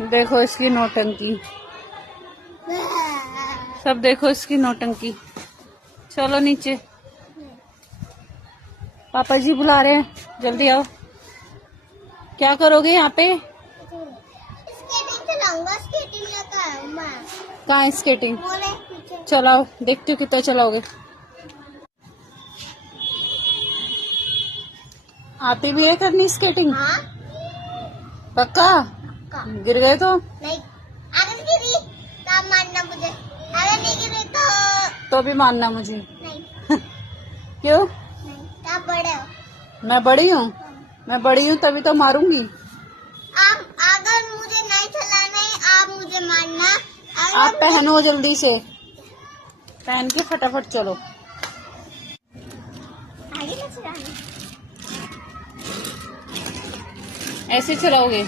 देखो इसकी नौटंकी, सब देखो इसकी नौटंकी। चलो नीचे, पापा जी बुला रहे हैं, जल्दी आओ। क्या करोगे यहाँ पे? स्केटिंग चलाऊंगा, स्केटिंग लगा है मैं। कहाँ है स्केटिंग? चलाओ, देखती हूँ कितना चलाओगे। आती भी है करनी स्केटिंग? हाँ पक्का? गिर गए तो? नहीं, अगर गिरी तब मानना मुझे, अगर नहीं गिरी तो भी मानना मुझे। नहीं। क्यों? नहीं, तब बड़े हो। मैं बड़ी हूँ? मैं बड़ी हूँ तभी तो मारूंगी। आप अगर मुझे नहीं चलाना है आप मुझे मानना। आप पहनो, जल्दी से पहन के फटाफट चलो। आगे ना चलाना। ऐसे चलाओगे?